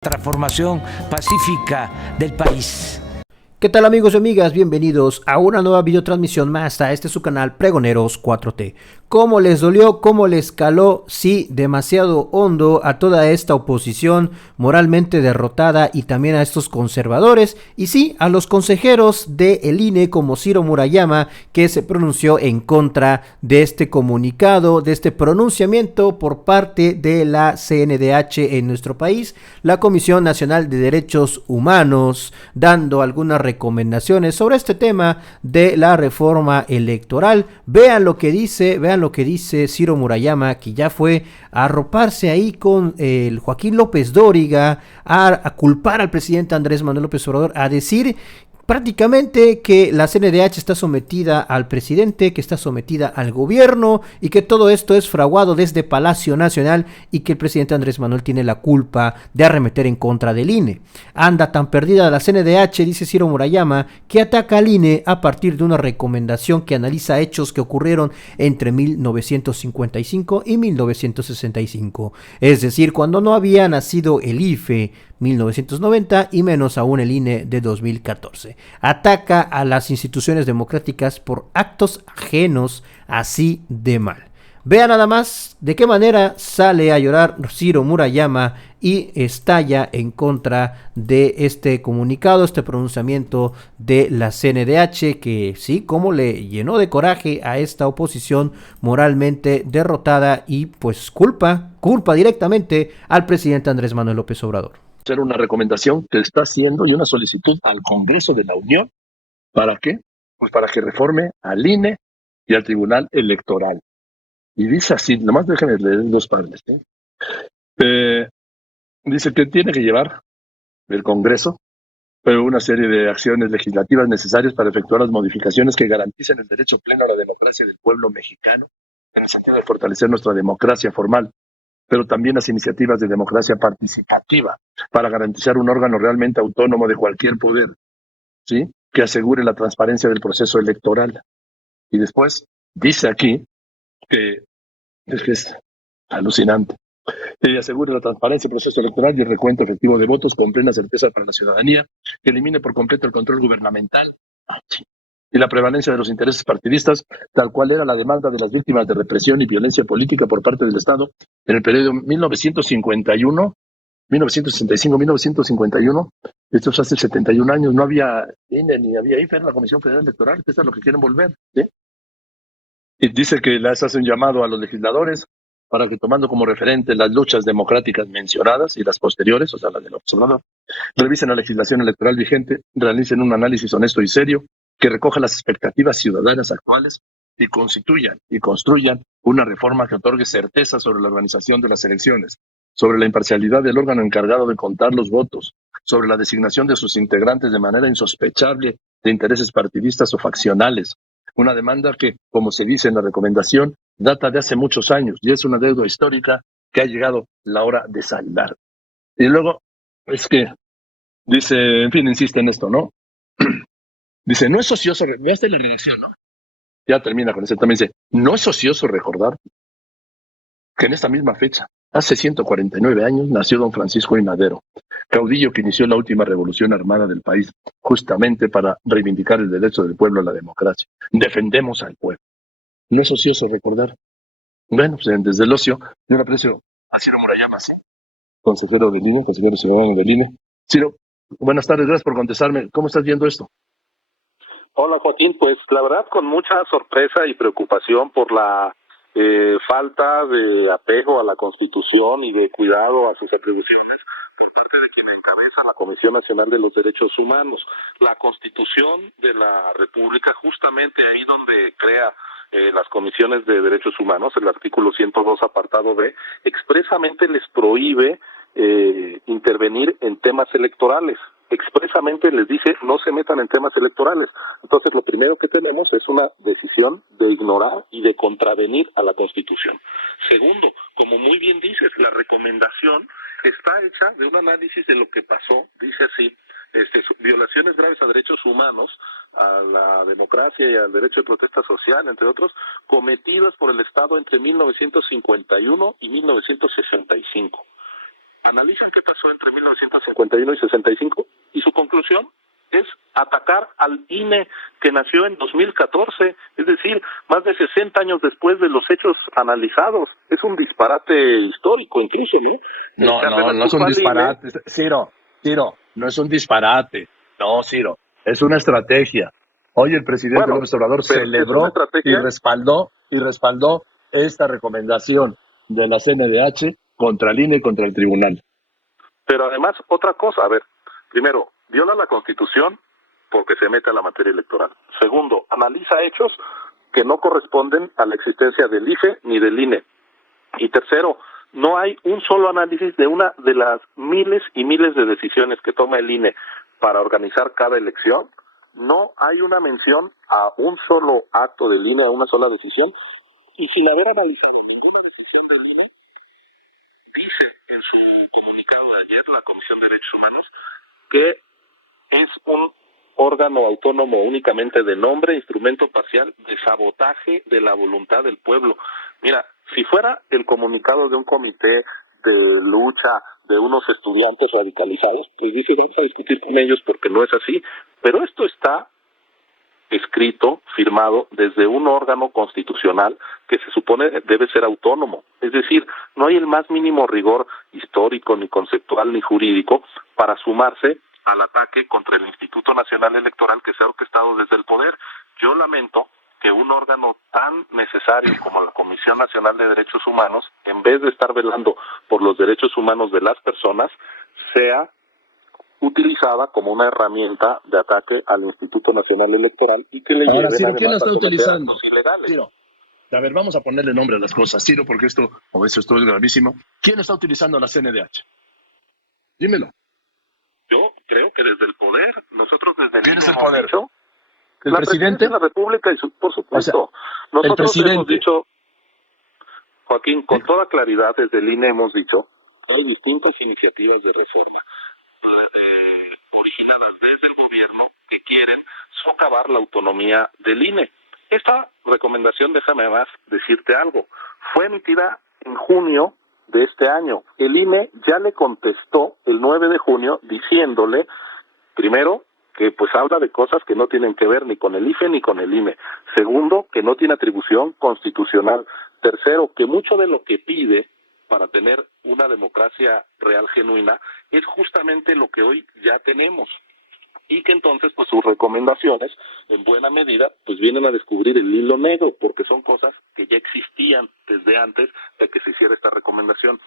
Transformación pacífica del país. ¿Qué tal, amigos y amigas? Bienvenidos a una nueva videotransmisión más a este su canal Pregoneros 4T. ¿Cómo les dolió? ¿Cómo les caló? Sí, demasiado hondo a toda esta oposición moralmente derrotada y también a estos conservadores y sí, a los consejeros del INE como Ciro Murayama, que se pronunció en contra de este comunicado, de este pronunciamiento por parte de la CNDH en nuestro país, la Comisión Nacional de Derechos Humanos, dando algunas recomendaciones sobre este tema de la reforma electoral. Vean lo que dice Ciro Murayama, que ya fue a arroparse ahí con el Joaquín López Dóriga, a culpar al presidente Andrés Manuel López Obrador, a decir prácticamente que la CNDH está sometida al presidente, que está sometida al gobierno y que todo esto es fraguado desde Palacio Nacional y que el presidente Andrés Manuel tiene la culpa de arremeter en contra del INE. Anda tan perdida la CNDH, dice Ciro Murayama, que ataca al INE a partir de una recomendación que analiza hechos que ocurrieron entre 1955 y 1965. Es decir, cuando no había nacido el IFE, 1990, y menos aún el INE de 2014. Ataca a las instituciones democráticas por actos ajenos así de mal. Vea nada más de qué manera sale a llorar Ciro Murayama y estalla en contra de este comunicado, este pronunciamiento de la CNDH, que sí, como le llenó de coraje a esta oposición moralmente derrotada y pues culpa directamente al presidente Andrés Manuel López Obrador. Hacer una recomendación que está haciendo y una solicitud al Congreso de la Unión. ¿Para qué? Pues para que reforme al INE y al Tribunal Electoral. Y dice así, nomás déjenme leer dos partes. Dice que tiene que llevar el Congreso una serie de acciones legislativas necesarias para efectuar las modificaciones que garanticen el derecho pleno a la democracia del pueblo mexicano, en el sentido de fortalecer nuestra democracia formal, pero también las iniciativas de democracia participativa, para garantizar un órgano realmente autónomo de cualquier poder, ¿sí?, que asegure la transparencia del proceso electoral. Y después dice aquí que es alucinante, que asegure la transparencia del proceso electoral y el recuento efectivo de votos con plena certeza para la ciudadanía, que elimine por completo el control gubernamental y la prevalencia de los intereses partidistas, tal cual era la demanda de las víctimas de represión y violencia política por parte del Estado en el periodo 1951, 1965, 1951, esto es hace 71 años, no había INE ni había IFE, era la Comisión Federal Electoral, que es a lo que quieren volver, ¿sí? Y dice que les hace un llamado a los legisladores para que, tomando como referente las luchas democráticas mencionadas y las posteriores, o sea, las del observador, revisen la legislación electoral vigente, realicen un análisis honesto y serio que recoja las expectativas ciudadanas actuales y constituyan y construyan una reforma que otorgue certeza sobre la organización de las elecciones, sobre la imparcialidad del órgano encargado de contar los votos, sobre la designación de sus integrantes de manera insospechable de intereses partidistas o faccionales. Una demanda que, como se dice en la recomendación, data de hace muchos años y es una deuda histórica que ha llegado la hora de saldar. Y luego es que dice, en fin, insiste en esto, ¿no? Dice, no es ocioso, veaste la redacción, ¿no? Ya termina con eso, también dice, no es ocioso recordar que en esta misma fecha, hace 149 años, nació don Francisco I. Madero, caudillo que inició la última revolución armada del país, justamente para reivindicar el derecho del pueblo a la democracia. Defendemos al pueblo. No es ocioso recordar. Bueno, pues desde el ocio, yo le aprecio a Ciro Murayama, sí, consejero del INE, consejero ciudadano del INE. Ciro, buenas tardes, gracias por contestarme. ¿Cómo estás viendo esto? Hola, Joaquín, pues la verdad con mucha sorpresa y preocupación por la falta de apego a la Constitución y de cuidado a sus atribuciones por parte de quien encabeza la Comisión Nacional de los Derechos Humanos. La Constitución de la República, justamente ahí donde crea las comisiones de derechos humanos, el artículo 102 apartado B, expresamente les prohíbe intervenir en temas electorales. Expresamente les dice no se metan en temas electorales. Entonces lo primero que tenemos es una decisión de ignorar y de contravenir a la Constitución. Segundo, como muy bien dices, la recomendación está hecha de un análisis de lo que pasó, dice así, violaciones graves a derechos humanos, a la democracia y al derecho de protesta social, entre otros, cometidas por el Estado entre 1951 y 1965. Analizan qué pasó entre 1951 y 65 y su conclusión es atacar al INE que nació en 2014, es decir, más de 60 años después de los hechos analizados. Es un disparate histórico incluso, ¿no? No es un disparate. Ciro, no es un disparate. No, Ciro, es una estrategia. Hoy el presidente López Obrador celebró y respaldó esta recomendación de la CNDH contra el INE y contra el tribunal. Pero además, otra cosa, a ver, primero, viola la Constitución porque se mete a la materia electoral. Segundo, analiza hechos que no corresponden a la existencia del IFE ni del INE. Y tercero, no hay un solo análisis de una de las miles y miles de decisiones que toma el INE para organizar cada elección. No hay una mención a un solo acto del INE, a una sola decisión, y sin haber analizado ninguna decisión del INE, dice en su comunicado de ayer la Comisión de Derechos Humanos que es un órgano autónomo únicamente de nombre, instrumento parcial de sabotaje de la voluntad del pueblo. Mira, si fuera el comunicado de un comité de lucha de unos estudiantes radicalizados, pues dice, vamos a discutir con ellos porque no es así, pero esto está escrito, firmado desde un órgano constitucional que se supone debe ser autónomo. Es decir, no hay el más mínimo rigor histórico, ni conceptual, ni jurídico para sumarse al ataque contra el Instituto Nacional Electoral que se ha orquestado desde el poder. Yo lamento que un órgano tan necesario como la Comisión Nacional de Derechos Humanos, en vez de estar velando por los derechos humanos de las personas, sea utilizada como una herramienta de ataque al Instituto Nacional Electoral y que le Ahora, lleven Ciro, ¿quién la está utilizando? Ilegales. Ciro, a ver, vamos a ponerle nombre a las cosas, Ciro, porque esto es gravísimo. ¿Quién está utilizando la CNDH? Dímelo. Yo creo que desde el poder, nosotros desde el ¿Quién es el hemos poder? dicho, ¿El la presidente? de la República y por supuesto. O sea, el nosotros presidente. hemos dicho, Joaquín, con toda claridad desde el INE hemos dicho que hay distintas iniciativas de reforma originadas desde el gobierno que quieren socavar la autonomía del INE. Esta recomendación, déjame más decirte algo, fue emitida en junio de este año. El INE ya le contestó el 9 de junio diciéndole, primero, que pues habla de cosas que no tienen que ver ni con el IFE ni con el INE. Segundo, que no tiene atribución constitucional. Tercero, que mucho de lo que pide para tener una democracia real genuina es justamente lo que hoy ya tenemos. Y que entonces pues sus recomendaciones en buena medida pues vienen a descubrir el hilo negro porque son cosas que ya existían desde antes de que se hiciera esta recomendación.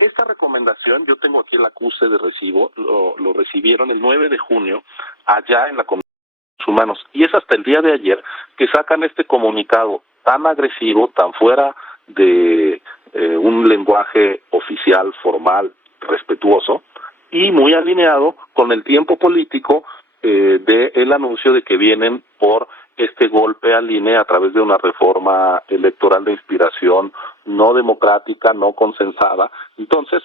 Esta recomendación, yo tengo aquí el acuse de recibo, lo recibieron el 9 de junio allá en la Comisión de Derechos Humanos y es hasta el día de ayer que sacan este comunicado tan agresivo, tan fuera de un lenguaje oficial, formal, respetuoso y muy alineado con el tiempo político de el anuncio de que vienen por este golpe al INE a través de una reforma electoral de inspiración no democrática, no consensada. Entonces,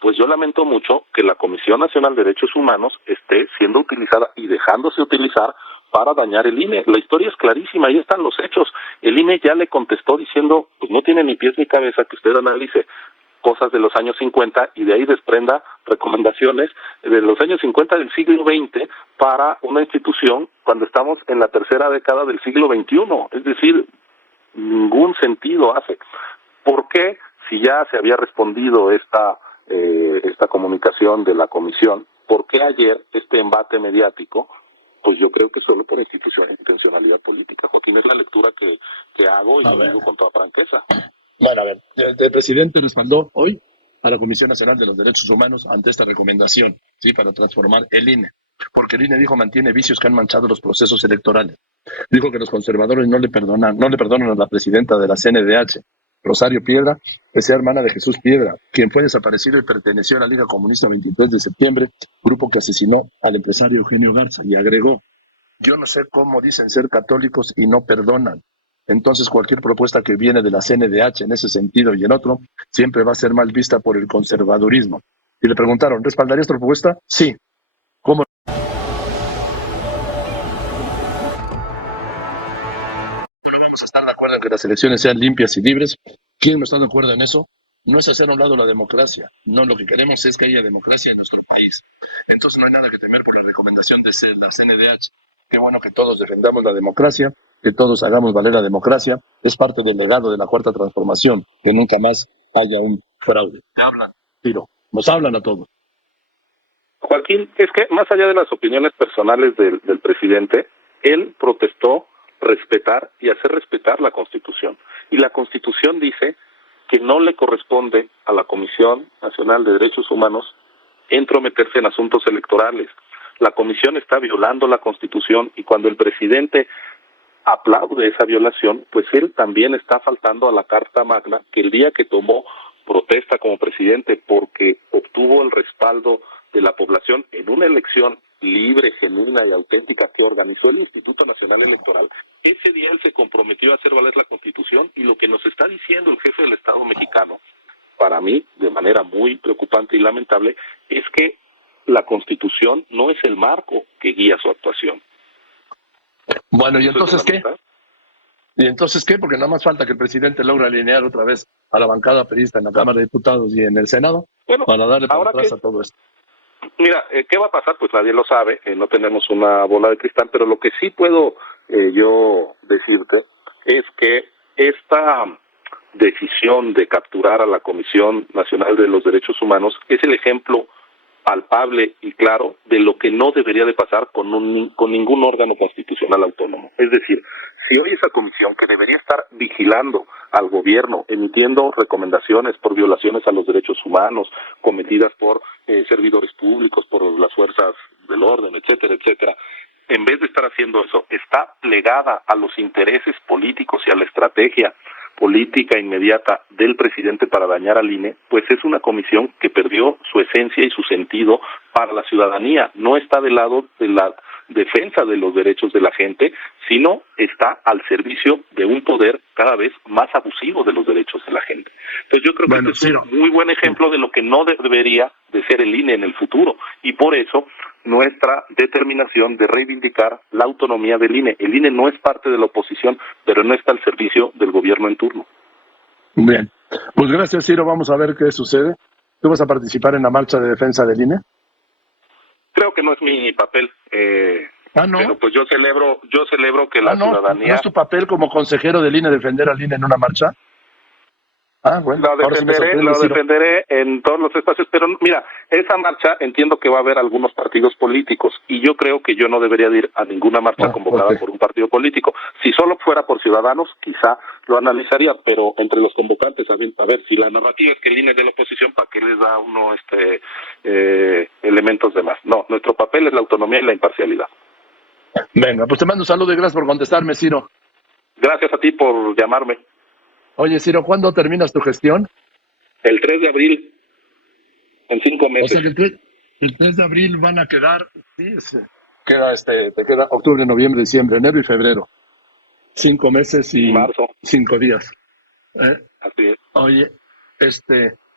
pues yo lamento mucho que la Comisión Nacional de Derechos Humanos esté siendo utilizada y dejándose utilizar para dañar el INE. La historia es clarísima, ahí están los hechos. El INE ya le contestó diciendo, pues no tiene ni pies ni cabeza que usted analice cosas de los años 50 y de ahí desprenda recomendaciones de los años 50 del siglo XX para una institución cuando estamos en la tercera década del siglo XXI. Es decir, ningún sentido hace. ¿Por qué, si ya se había respondido esta comunicación de la comisión, por qué ayer este embate mediático? Pues yo creo que solo por intencionalidad política. Joaquín, es la lectura que hago y lo digo con toda franqueza. Bueno, a ver, el presidente respaldó hoy a la Comisión Nacional de los Derechos Humanos ante esta recomendación, ¿sí? Para transformar el INE. Porque el INE dijo mantiene vicios que han manchado los procesos electorales. Dijo que los conservadores no le perdonan a la presidenta de la CNDH, Rosario Piedra, que sea hermana de Jesús Piedra, quien fue desaparecido y perteneció a la Liga Comunista 23 de septiembre, grupo que asesinó al empresario Eugenio Garza, y agregó, yo no sé cómo dicen ser católicos y no perdonan. Entonces cualquier propuesta que viene de la CNDH en ese sentido y en otro, siempre va a ser mal vista por el conservadurismo. Y le preguntaron, ¿respaldarías tu propuesta? Sí. ¿Cómo? Vamos a estar de acuerdo en que las elecciones sean limpias y libres. ¿Quién no está de acuerdo en eso? No es hacer a un lado la democracia. No, lo que queremos es que haya democracia en nuestro país. Entonces no hay nada que temer por la recomendación de la CNDH. Qué bueno que todos defendamos la democracia, que todos hagamos valer la democracia. Es parte del legado de la Cuarta Transformación, que nunca más haya un fraude. Te hablan, Tiro. Nos hablan a todos. Joaquín, es que más allá de las opiniones personales del presidente, él protestó respetar y hacer respetar la Constitución. Y la Constitución dice que no le corresponde a la Comisión Nacional de Derechos Humanos entrometerse en asuntos electorales. La Comisión está violando la Constitución y cuando el presidente aplaude esa violación, pues él también está faltando a la Carta Magna, que el día que tomó protesta como presidente porque obtuvo el respaldo de la población en una elección libre, genuina y auténtica que organizó el Instituto Nacional Electoral, ese día él se comprometió a hacer valer la Constitución y lo que nos está diciendo el jefe del Estado mexicano, para mí, de manera muy preocupante y lamentable, es que la Constitución no es el marco que guía su actuación. Bueno, ¿y entonces qué? ¿Y entonces qué? Porque nada más falta que el presidente logre alinear otra vez a la bancada perista en la Cámara de Diputados y en el Senado para darle para atrás a todo esto. Mira, ¿qué va a pasar? Pues nadie lo sabe, no tenemos una bola de cristal, pero lo que sí puedo yo decirte es que esta decisión de capturar a la Comisión Nacional de los Derechos Humanos es el ejemplo palpable y claro de lo que no debería de pasar con ningún órgano constitucional autónomo. Es decir, si hoy esa comisión que debería estar vigilando al gobierno, emitiendo recomendaciones por violaciones a los derechos humanos cometidas por servidores públicos, por las fuerzas del orden, etcétera, etcétera, en vez de estar haciendo eso, está plegada a los intereses políticos y a la estrategia política inmediata del presidente para dañar al INE, pues es una comisión que perdió su esencia y su sentido para la ciudadanía. No está del lado de la defensa de los derechos de la gente, sino está al servicio de un poder cada vez más abusivo de los derechos de la gente. Entonces yo creo que este es un muy buen ejemplo de lo que no debería de ser el INE en el futuro, y por eso nuestra determinación de reivindicar la autonomía del INE. El INE no es parte de la oposición, pero no está al servicio del gobierno en turno. Bien, pues gracias, Ciro. Vamos a ver qué sucede. ¿Tú vas a participar en la marcha de defensa del INE? Creo que no es mi papel, ¿no? Pero pues yo celebro que la ciudadanía... ¿No es tu papel como consejero del INE defender al INE en una marcha? Bueno, lo defenderé en todos los espacios, pero mira, esa marcha entiendo que va a haber algunos partidos políticos y yo creo que yo no debería de ir a ninguna marcha convocada por un partido político. Si solo fuera por Ciudadanos, quizá lo analizaría, pero entre los convocantes, a ver, si la narrativa es que el INE es de la oposición, ¿para qué les da uno elementos de más? No, nuestro papel es la autonomía y la imparcialidad. Venga, pues te mando un saludo y gracias por contestarme, Ciro. Gracias a ti por llamarme. Oye, Ciro, ¿cuándo terminas tu gestión? El 3 de abril, en 5 meses. O sea, el 3 de abril van a quedar, te queda octubre, noviembre, diciembre, enero y febrero. 5 meses y marzo. 5 días. Así es. Oye,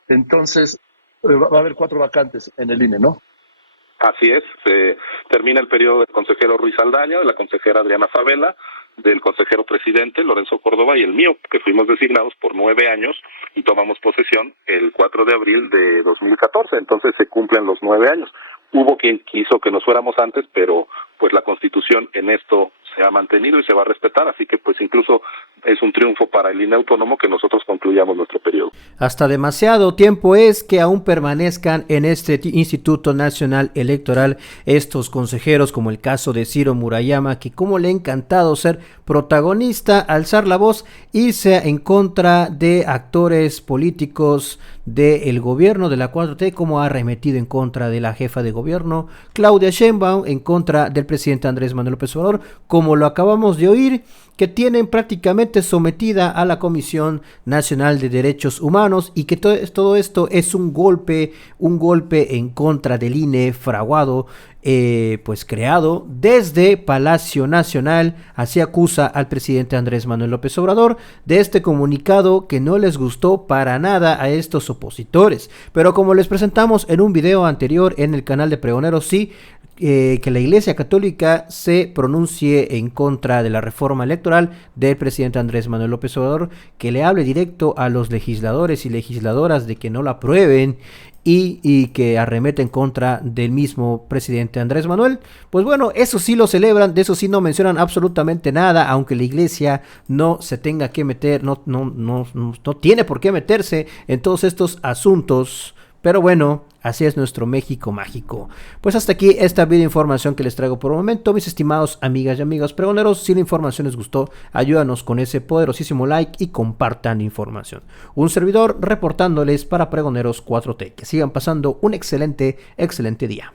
entonces va a haber 4 vacantes en el INE, ¿no? Así es, se termina el periodo del consejero Ruiz Aldaña, de la consejera Adriana Favela, del consejero presidente Lorenzo Córdoba y el mío, que fuimos designados por 9 años y tomamos posesión el 4 de abril de 2014, entonces se cumplen los 9 años. Hubo quien quiso que nos fuéramos antes, pero pues la Constitución en esto se ha mantenido y se va a respetar, así que pues incluso es un triunfo para el INE autónomo que nosotros concluyamos nuestro periodo. Hasta demasiado tiempo es que aún permanezcan en este Instituto Nacional Electoral estos consejeros, como el caso de Ciro Murayama, que como le ha encantado ser protagonista, alzar la voz, irse en contra de actores políticos del gobierno de la 4T, como ha arremetido en contra de la jefa de gobierno Claudia Sheinbaum, en contra del presidente Andrés Manuel López Obrador, como lo acabamos de oír, que tienen prácticamente nuevamente sometida a la Comisión Nacional de Derechos Humanos, y que todo esto es un golpe en contra del INE fraguado, pues creado desde Palacio Nacional. Así acusa al presidente Andrés Manuel López Obrador de este comunicado que no les gustó para nada a estos opositores. Pero como les presentamos en un video anterior en el canal de Pregoneros, sí, que la Iglesia Católica se pronuncie en contra de la reforma electoral del presidente Andrés Manuel López Obrador, que le hable directo a los legisladores y legisladoras de que no la aprueben y que arremete en contra del mismo presidente Andrés Manuel. Pues bueno, eso sí lo celebran, de eso sí no mencionan absolutamente nada, aunque la Iglesia no se tenga que meter, no tiene por qué meterse en todos estos asuntos. Pero bueno, así es nuestro México mágico. Pues hasta aquí esta video información que les traigo por el momento, mis estimados amigas y amigos pregoneros. Si la información les gustó, ayúdanos con ese poderosísimo like y compartan la información. Un servidor reportándoles para Pregoneros 4T. Que sigan pasando un excelente día.